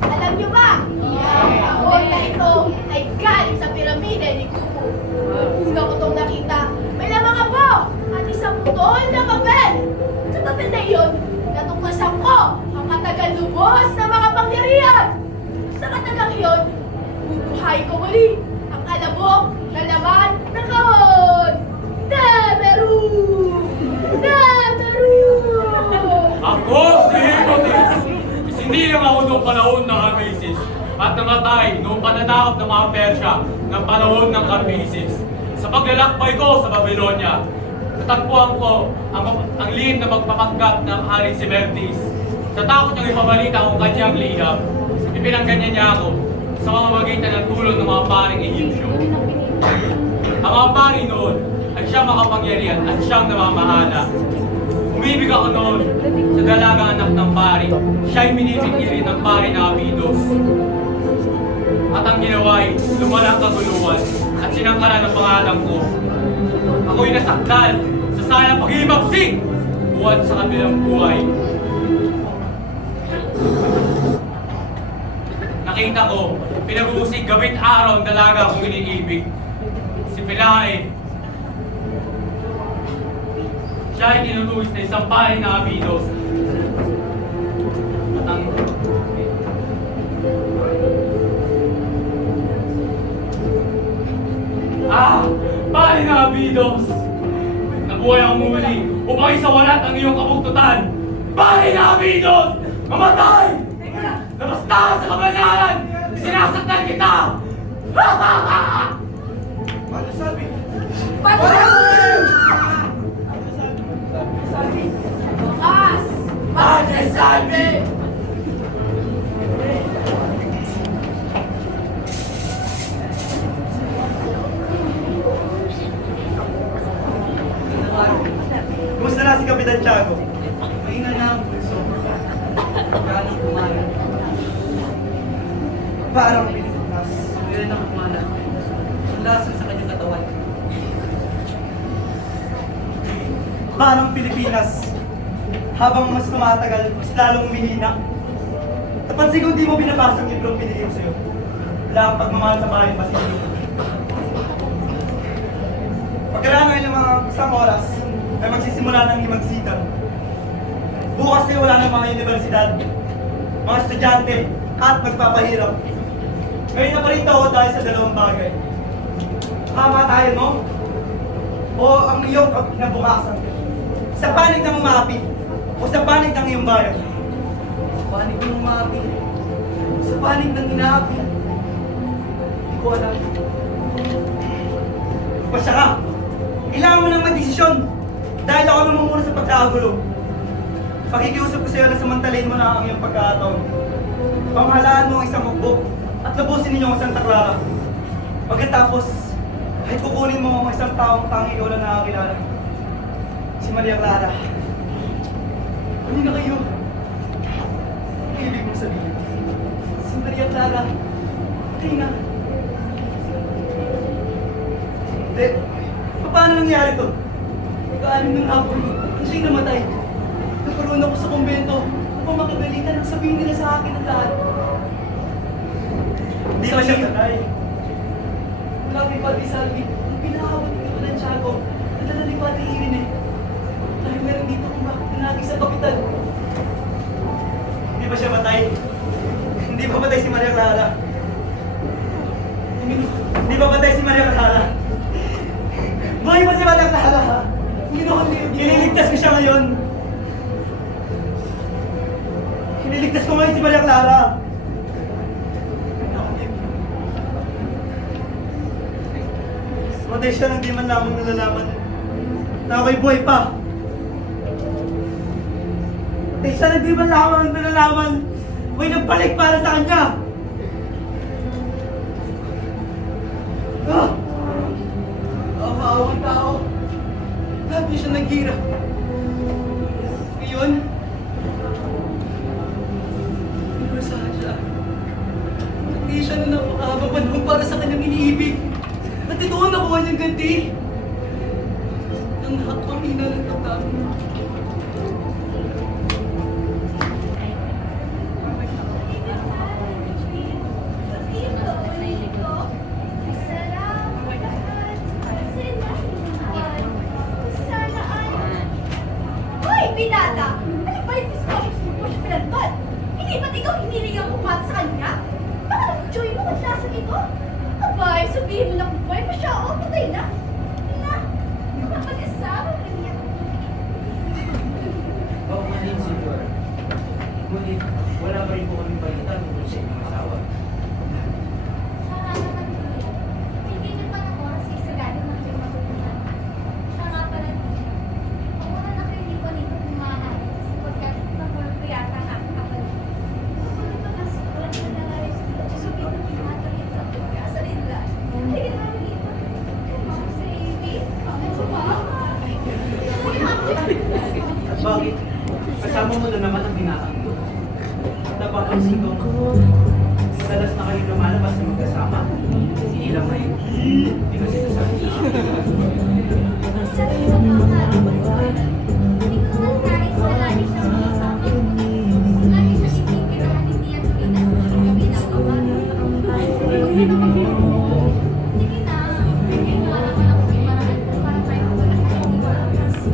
Alam niyo ba? Ang kahon na ito ay galing sa piramide ni Khufu. Una ko itong nakita, may lamang apo at isang putol na papel. Sa tabi na iyon, natuklasan ko ang katagal lubos na mga pangyarihan. Sa katagang iyon, bubuhay ko muli ang alabok na laman ng kahon. Nemeru! Nemeru! Ako si Herodes! Isinilang ako noong panahon ng Cambyses at namatay noong pananakop ng mga Persya ng panahon ng Cambyses. Sa paglalakbay ko sa Babylonia, natagpuan ko ang lihim na magpapanggap ng Haring si Mertis. Sa takot niyang ipabalita ang kanyang liham, ipinangganyan niya ako sa mamamagitan ng tulong ng mga paring Egyptyo. Ang mga pari noon ay siyang makapangyarihan at siyang namamahala. Umibig ako noon sa dalagang anak ng pari. Siya'y minipikiri ng pari na Abidos. At ang ginawa ay lumalang kaguluhan at sinangkalan ng pangalan ko. Ako'y nasakdal sa sayang pag-iimagsik buwan sa kabilang buhay. Nakita ko, pinag-uusig gabit araw ang dalaga akong iniibig. Si Pilae. Siya ay tinutuwis na isang pahay na Abidos. At ang... Pahay na Abidos! Nabuhay ang muli upang isawalat ang iyong kabuktutan! Pahay na Abidos! Mamatay! Nabasta sa kabanalan! Sinasaktan kita! Ano sabi? Bukas! Padre Salvi! Kumusta na si Kapitan Tiago? Mahina na ang pulso. Galang kumanan. Parang Pilipinas. Panggilan ng kumanan. Ang lasan sa kanyang katawan. Parang Pilipinas. Habang mas tumatagal, mas lalong umihina. Napansin ko di mo binabasa ang librong pinigay ko sa'yo. Wala kang pagmamahal sa bahay Basilio. Pagkaraan ngayon ng mga isang oras, ay magsisimula ng himagsikan. Bukas ay wala ng mga universidad, mga estudyante, at magpapahirap. Ngayon na pa rin ako dahil sa dalawang bagay. Kamatayan mo, o ang iyong kinabukasan. Sa panig ng umapi, o sa panig ng iyong bayan. Sa panig ng umabi. Sa panig ng inaapi. Hindi ko alam. Pasya ka! Kailangan mo ng magdesisyon dahil ako namumuna sa pagkakagulo. Pakikiusap ko sa iyo na samantalain mo na ang iyong pagkakataon. Pamahalaan mo ang isang hukbo at labusin ninyo ang Santa Clara. Pagkatapos, kahit kukunin mo ang isang taong tanging ikaw lang nakakilala. Si Maria Clara. Ano na kayo? Ang ibig mong sabihin. Si Maria Clara. Kayo na. Hindi. Paano nangyari to? Ika-anim ng hapon, siya'y namatay. Nagkaroon ako sa kumbento upang makagalitan ang sabihin nila sa akin ang lahat. Hindi ba siya patay? Wala kay Pati Salvi, ang pinakawat nito ng Tiago, nadala ni Pati Irene. Dahil meron dito kung bakit tinagis sa kapital. Hindi ba siya patay? Hindi ba patay si Maria Clara? Hindi ba patay si Maria Clara? Buhay ba si Maria Clara? Ililigtas ko siya ngayon. Ililigtas ko ngayon si Maria Clara. Matay siya nang di man lamang nalalaman na ako'y buhay pa. Matay siya nang di man lamang nalalaman ako'y nagbalik para sa kanya. Ang kaawang tao. Labi siya naghirap. Ngayon, pinurusahan siya. Hindi siya na napakababanhong para sa kanyang iniibig. At ito ang nakuha niyang ganti. Ang nakakapamina ng damdamin. Binata! Ano ba yung physical mo siya pinagtod? Hindi ba't ikaw hiniling ang kumata sa kanya? Baka nag-joy mo kung nasa ito? Abay, sabihin mo na kung buhay pa siya o patay na. Na, kapag-asawa ka niya. Oo nga din, Senyor. Ngunit, wala pa rin po kami balita tungkol sa inyong asawa. Siya nga naman niya. Hindi niyo pa ng oras isa galing na kayo matutunan. Siya nga pala niya. Kung wala na kayo dito nito kumahan, kasi pagkat magpapayata ka kapag. Kapag ito mas wala na nangyari sa ito, sasabihin ng pinatagin sa pagkasa nila. Hindi na dito. Come on, baby. Ano ba? Bakit? Kasama mo na naman ang binatang ito. Napapansin ko, madalas na kayo lumalabas na magkasama. Ilang na yun. Hindi ba sinasabi na? Sabi ko nga, hindi ko naman nais na lagi siyang makasama. Lagi siya itinirahan, hindi yan pinag ginagawa. Sige na, bigyan mo naman ako ng paraan para tayo magkasama.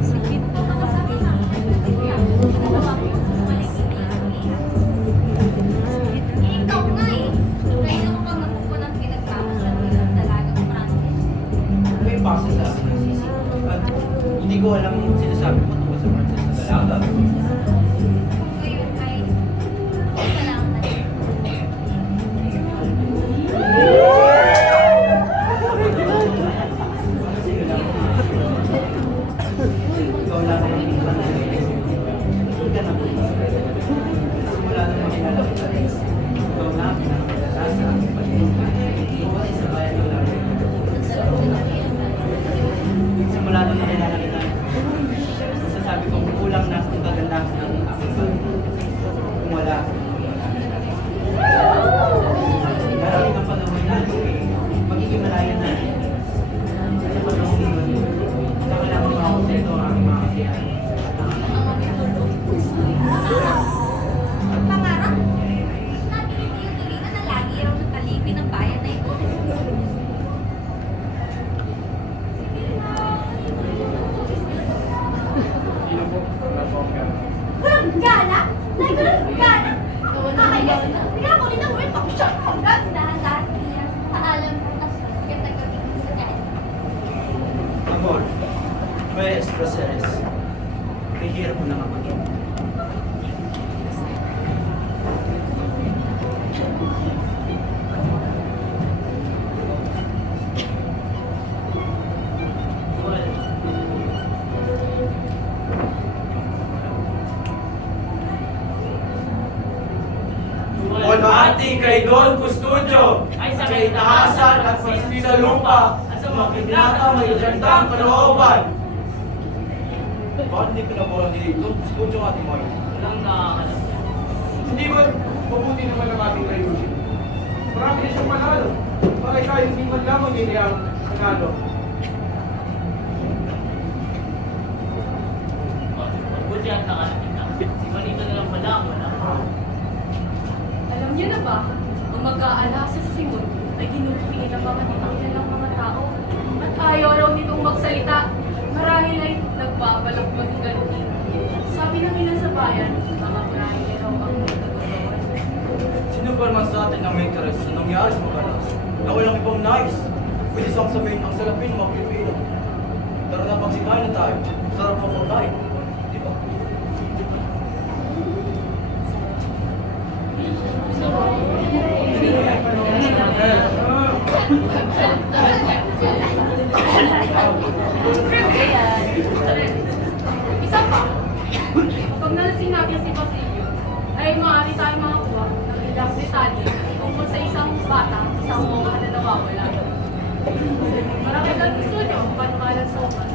Sige, magkakasabi na ako ng bibigyan. Nagawa ko yung maling ikaw nga eh. Kaya naman pang napupunang pinagkamasal ng dalagang Francis. May base sa akin ng sisi. At hindi ko alam yung sinasabi mo tungkol sa Francis na dalaga. Kung ngayon ay wala ang natin. Pati kay Don Custodio ay sa kay taasan at pagsisid sa lupa at sa mga mga pinaka may gandang kalooban. Bakit hindi pinabuhan ni Don Custodio ang ating mga ito? Walang nakakalam. Hindi ba mabuti naman ang ating layunin? Marami na siyang manalo. Bakit tayo hindi man lamang yun ang nanalo? Mabuti at nakarating na. Si Manito na lang pala ang wala. Alam niyo na ba, ang mag-aalasa sa Simon ay ginutupiin ng mga nilang mga tao. At ayaw raw nitong magsalita. Marahil ay nagbabalak magganti. Sabi ng ilan sa bayan, mga marahil raw ang nagagawan. Sino ba naman sa atin na may kares sa nangyari sa Magalas? Na walang ibang nais. Pwede siyang sabihin ang salapin ng mga Pilipino. Tara na magsikain na tayo. Sarap ang pagkain. Di ba? Isa pa, kapag nalasing natin si Basilio, ay maaari tayong makakuha ng ilang detalye tungkol sa isang bata, isang mga na nawawala. Marami kang gusto niyo ang panukalan sa umas.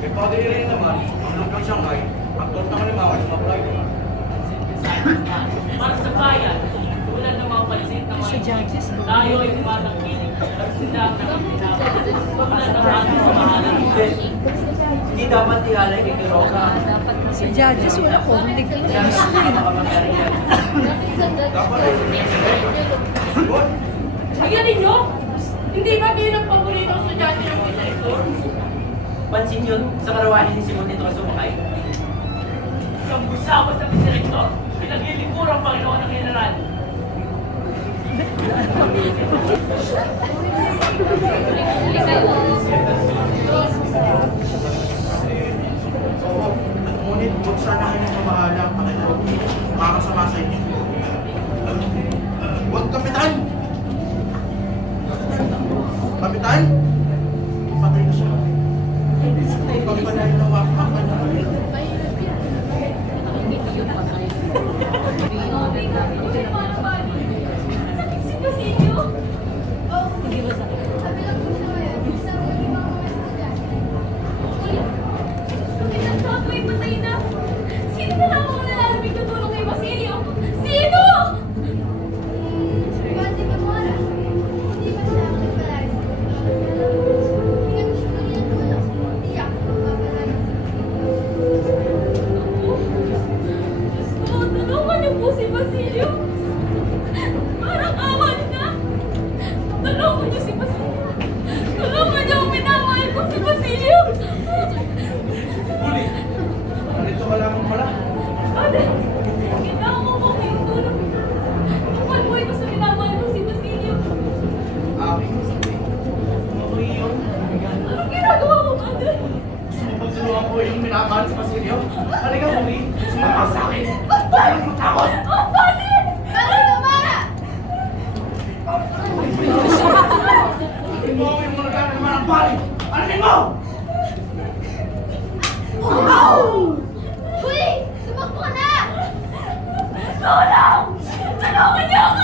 May pag-iirin naman, ang lukang Shanghai, ang tot ng alimangan sa mga private. Para sa bayan, tulad ng mga pansit na mga tayo ay tumatangkilik at sila ang nakapinapan. Tulad ng ating pamahalang Hindi dapat ihalay kay Kiroga. Si Judges, wala ko. Hindi ko Dapat ay Sigod! Bigyan ninyo! Hindi ba bilang ang paborito ang estudyante ng mga direktor? Pansin yun sa karawahin ni Simon nito ang sumakay. isang busabas ng direktor, pinaglilingkur ang Panginoon ng General. Ngunit huwag sana kayo mabahala ang Panginoon. Makakasama sa inyo. Huwag kapitan! Kapitan? Patay na siya. Pagpanahin na wakapan na ulit. Si Basilio? Hindi ba sa sabi lang po siya ngayon, isang limang mga estudyante. Bakit ang tapo ay patay na? Sino na lang ang nalalamig tutulong kay Basilio? Sino? Pati Gamora, hindi ba siya ang nagpalari sa mga hindi ko siya magiging tulong. Tiyak, magpapalari sa Tulungan niyo po si Basilio. Parang awan na. Tulungan niyo si Basilio. Tulungan niyo ang minamahal ko si Basilio. Huli! Nandito ka lamang pala. Ate, kailangan mo po kayong tulong. Kapal po ito sa minamahal ko si Basilio. Aking sabihin. Okay yun. Anong ginagawa mo, ate? Gusto mo pagtulungan ko yung minamahal sa Basilio? Halika, Huli! Sumama sa akin! Ang takot! Ang bakit? Pati Gamora! Hindi mo ako yung mga gano'n naman ang pari! Alamin mo! Huli! Tumakbo ka na! Tulong! Tulungan niyo ako!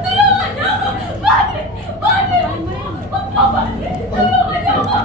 Tulungan niyo ako! Bakit? Bakit? Magpapakit! Tulungan niyo ako!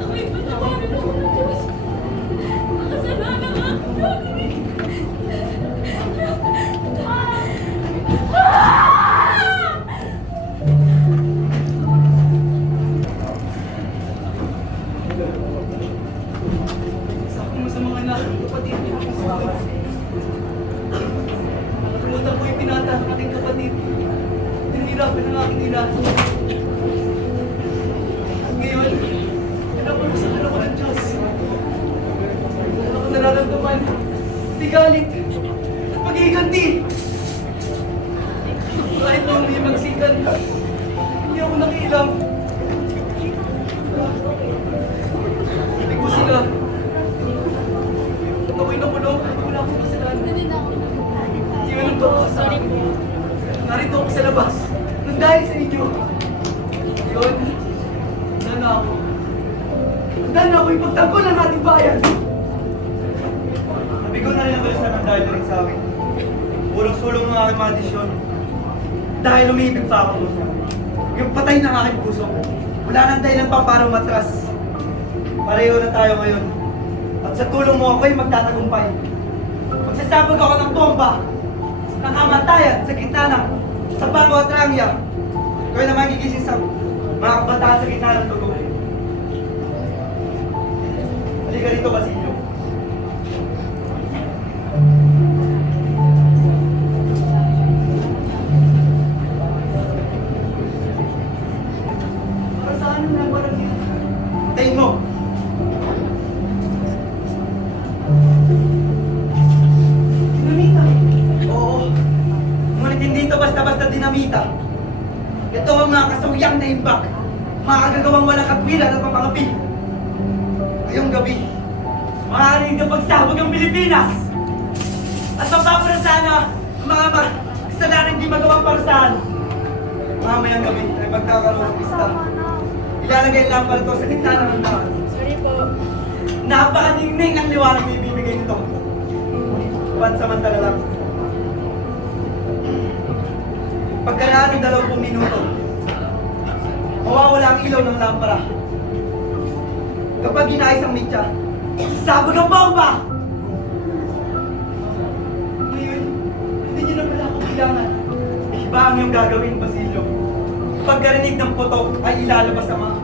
Ako'y patawarin ako ng Diyos. Makasalanan ang aking gagawin. Sa akong masamang anak, kapatid niya akong sa baba. Nakalimutan ko yung pinata ng ating kapatid. Tinirapan ng aking ina. At ngayon, pinaparusahan ako ng Diyos. Wala akong nararamdaman. Di galit. At pag-iiganti. kahit nung hindi magsikan, hindi ako nakialam. Hindi ko sila. At ako'y nakulong, wala akong kasalanan. Hindi na ako nagkakalit. Yun to, sorry po. Narito ako sa labas. Nang dahil sa inyo. Yun. Sana ako. Sana ako ipagtanggol ang ating bayan. Nabigo na rin ang balas naman dahil rin sa akin. Ulong-sulong ng aking mga desisyon. Dahil umibig pa ako. Yung patay ng aking puso. Wala nang dahilan pa para umatras. Pareho na tayo ngayon. At sa tulong mo ako'y magtatagumpay. Magsasabog ako ng bomba ng kamatayan sa gitna ng sa Bango at Rangya. Ikaw naman gigising sa mga kabataan sa gitna ng tugo. Halika rito, Basilio. Para saan ang nagwarang dito? Tayin mo! Dinamita. Oo. Ngunit hindi ito basta-basta dinamita. Ito ang mga kasawyang na imbak. Mga kagagawang walang katwiran at papangapi. Ngayong gabi, maaaring na pagsabog ang Pilipinas. At mapaparasaan na mga kasalanan hindi magawang parasaan. Mamayang gabi ay magkakaroon ng pista. Ilalagay lang pala ito sa gitna ng daan. Sorry po. Napakaningning ang liwanag na ibibigay nito. Pansamantala lang. Pagkaraan ng 20 minuto, mawawala ang ilaw ng lampara. Kapag ginais ang mitya, sabog ang bomba! Ngayon, hindi niyo na pala ako kailangan. Iba ang iyong gagawin, Basilio. Pagkarinig ng putok ay ilalabas ang mga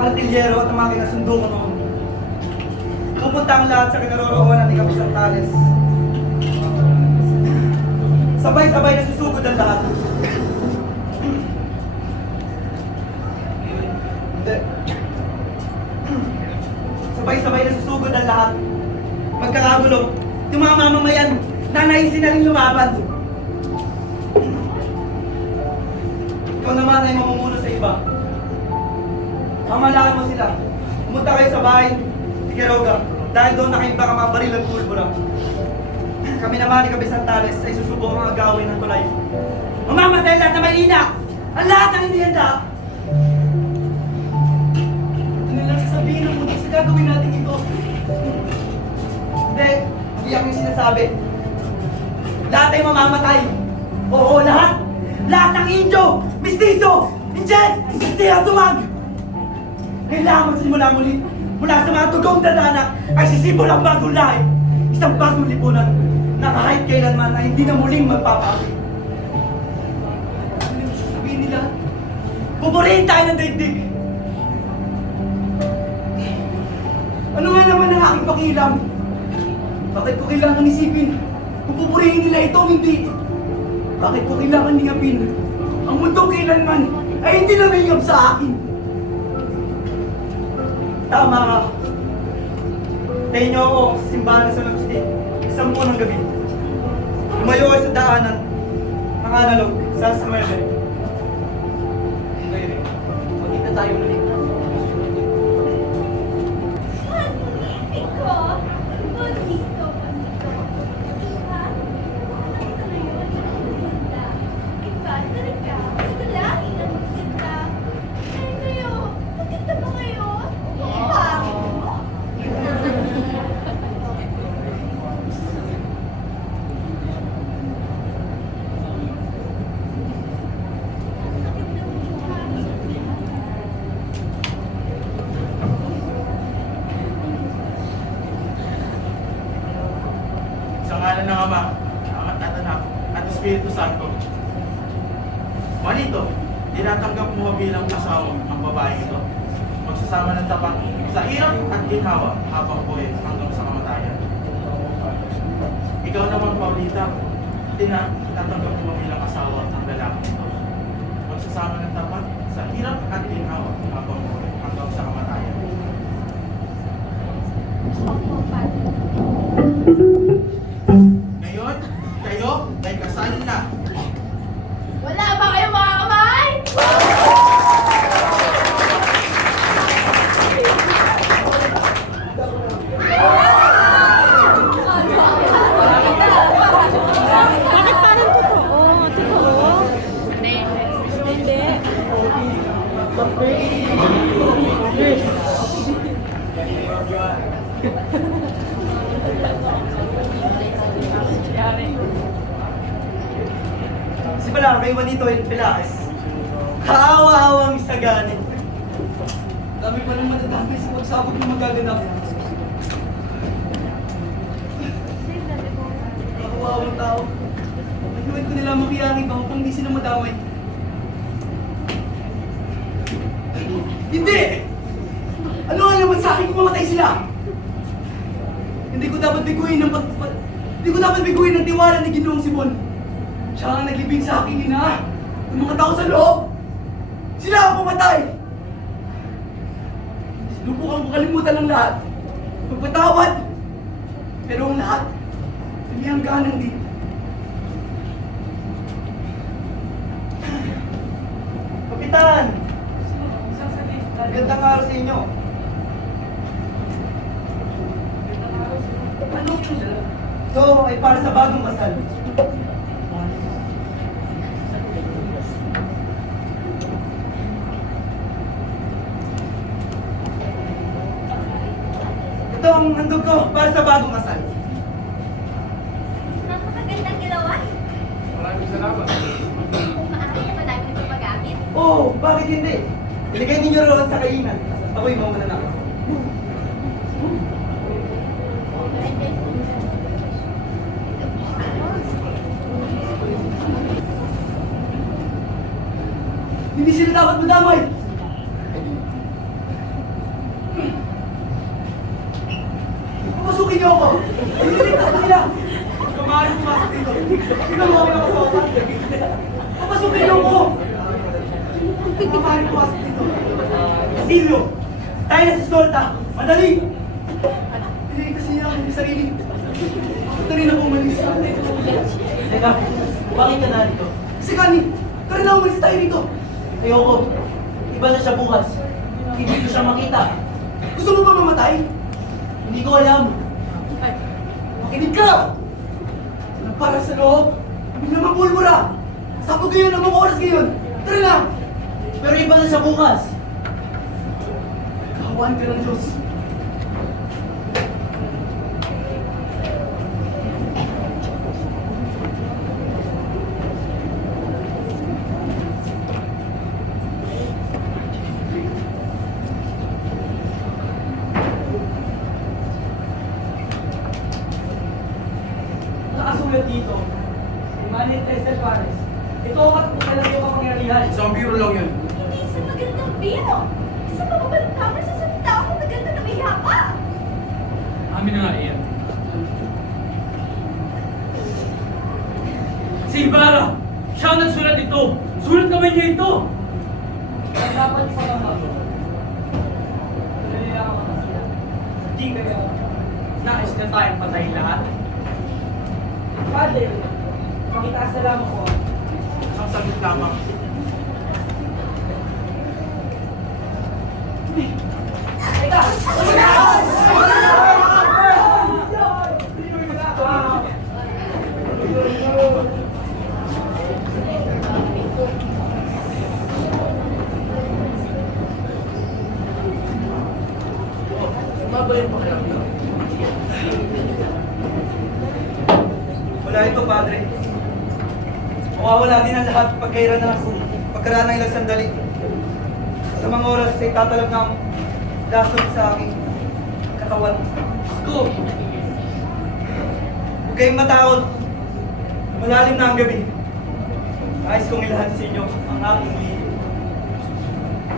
artilyero at ang mga kinasundo ko noon. Pupunta ang lahat sa kinaroroonan ni Kapisan Tales. Sabay-sabay na susugod ang lahat. Hindi. Sabay-sabay na susugod ang lahat. Magkakagulo. Yung mga mamamayan, nanaisin na rin lumaban. Ikaw naman ay mamumuno sa iba. Mamalaan mo sila. Pumunta kayo sa bahay ni Quiroga dahil doon nakaimba ka mga baril ng pulbura. Kami naman ni Kapisan Tales ay susubok ang agawin ng tulay. Mamamatay lahat na may ina! Ang lahat ng hindi handa! Ito nilang sasabihin ng mundo sa gagawin natin ito. Hindi, iyak yung sinasabi. Lahat ay mamamatay. Oo, lahat! Lahat ng Indio, Mistizo, Injet, Kastila, Tumag! Kailangan magsimula muli. Mula sa mga tugong dadanak ay sisibol ang bagong lahi. Isang bagong lipunan na kahit kailanman ay hindi na muling magpapakit. Ano yung sasabihin nila? Pupurihin tayo ng daigdig! Ano nga naman ang aking pakialam? Bakit ko kailangan isipin? Kung pupurihin nila ito, hindi. Bakit ko kailangan ningapin? Ang mundo kailanman ay hindi namingap sa akin. Tama ka. Tayo niyo ako sa simbahan ng San Agustin. 10 ng gabi. Lumayo kayo sa daanan ng analog sa Smuele. Ngayon, magkita tayo muli. Magnifico! Bonito, bonito. Iha? Ito na yun. Maganda. Iba talaga. Ito lang. Ilang maganda. Eh kayo, maganda ba kayo? Wow! Sa ngalan ng Ama, at Anak, at Espiritu Santo. Manito, tinatanggap mo bilang asawa ang babae ito. Magsasama ng tapat sa hirap at ginhawa habang buhay hanggang sa kamatayan. Ikaw naman, Paulita, tinatanggap mo bilang asawa ang lalaki ito. Magsasama ng tapat sa hirap at ginhawa habang buhay hanggang sa kamatayan. Opo, Padre. Ngayon, kayo ay kasal na. Wala Kasi pala, kay Juanito El Pelaez. Kaawa-awang isagani. Dami pa nang madadami sa pagsabog na magaganap. Kaawa-awang tao. Nagluwin ko nila makiyangin ba upang di sila madamay. Hindi! Ano nga naman sa akin kung mamatay sila? Hindi ko dapat biguin ng tiwala ni Ginoong Sibon. Siya ang naglibing sa akin, ina. Ng mga tao sa loob. Sila ang pumatay. Sinubukan ko kalimutan ng lahat. Magpatawad. Pero ang lahat, hindi hangganan din. Kapitan! Magandang araw sa inyo. Ano ito? Ito ay para sa bagong kasal. Ito ang handog ko para sa bagong kasal. Napakagandang ginawa. Maraming salamat. Kung maaari, madami nito magamit. Oh, bakit hindi? Iligay ninyo roon sa kainan. Ako'y mauna na. Hindi sila dapat madamay! Papasukin niyo ako! Ililigtas ko sila! Ikaw maaaring pumasok dito. Ikaw mo kami nakasawasan. Papasukin niyo ako! Ikaw maaaring pumasok dito. Silvio! Tayo na sa eskolta! Madali! Ililigtas niya ang hindi sarili. Bakit na rin ako umalis? Teka, bakit ka narito? Kasi Kani, tara na umalis tayo dito! Ayoko. Iba na siya bukas. Hindi ko siya makita. Gusto mo ba mamatay? Hindi ko alam. Makinig ka! Para sa loob, hindi naman pulbura! Sabog ngayon ang mga oras ngayon! Tara na! Pero iba na siya bukas. Kahawaan ka ng Diyos. Nakasulat dito, si Manny Tesel Pares. Ito ang katapusan ng iyong kapangyarihan. Isang biro lang yun. Hindi sa magandang biro. Sa pamabalitaman sa salita ako maganda na may yaka. Amin na nga iyan. Si Ibarra! Siya ang nagsulat ito! Sulat kamay niya ito! Kaya dapat ipagkakabo. Nalila ka makasiya. Hindi kaya nais na tayong patayin lahat. Padre, pakitaas na lamang ko. Ang sagot lamang. Teka! Mabayin pa kaya ako. Wala ito, Padre. Mawawala din ang lahat pagkaraan ng ilang sandali. Sa mga oras ay tatalab ng dasot sa aking katawan. Go! Huwag kayong matakot. Malalim na ang gabi. Nais kong ilahan sa inyo ang aking lihi.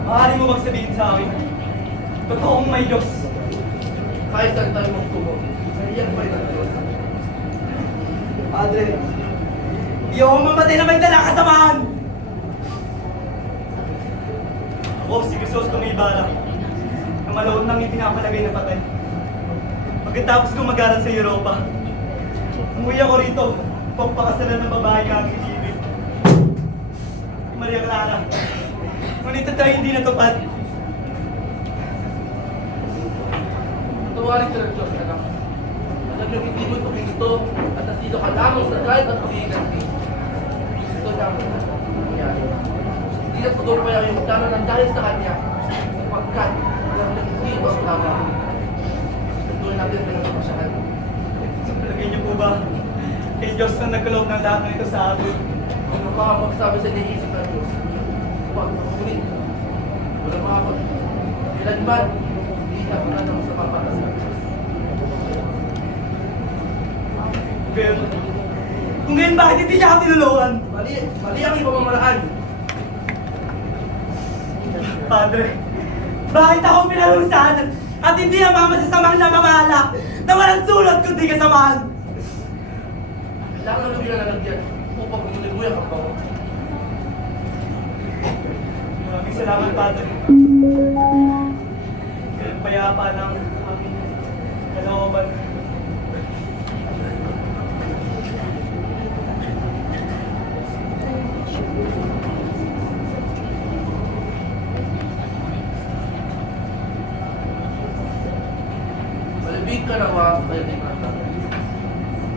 Maaari mo magsabihin sa akin, totoong may Diyos. Kahit saan tayo magtungo, naiyak pa rin ang Diyos. Padre, di ako mamatay na may dalang kasamaan! Ako, si Jesus Tumibala, na malawon nang ipinapalagay na patay. Pagkatapos ko mag-aral sa Europa, umuwi ako rito, pagpakasalan ng babae ng aking ibig. Maria Clara, ngunit ito ay hindi natupad. Tawarin ka ng Diyos, anak. Naglagigibot ko Kristo at nasilo ka lamang sa kahit at pag-iiganti. Kristo lamang na nangyari. Hindi na pagpapaya yung plano ng dahil sa Kanya. Pagkat walang nagigibot ang tama. Tuloy natin na nagpapasyahan. Palagay niyo po ba, kay Diyos na nagkaloob ng lahat ng ito sa atin? makapagsabi sa iniisip ng Diyos. Huwag makulit. Walang makapag. Kailanman, hindi ka manatang sa para sa Diyos. Pero, kung ngayon bakit hindi niya ako tinulungan? Mali ang iyong pamamaraan. Padre, bakit ako pinarusahan at hindi ang mga masasamang namamala na walang sulot kundi kasamaan? Kailangan ng lubyan na lalagyan upang bumulibuyak ang bawa. Maraming salamat, Padre. Kaya payapa ng aming kalooban. Malibig ka nawa sa kayo tingnan natin.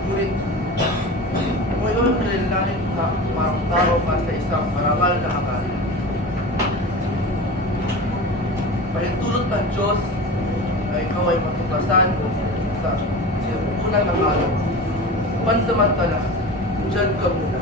Ngunit, kung ikaw ang kailanganin ka, parang tao ka sa isang marangal na akal. Pahintulot ng Diyos na ikaw ay matuklasan sa unang akal. Pansamantala, dyan ka muna.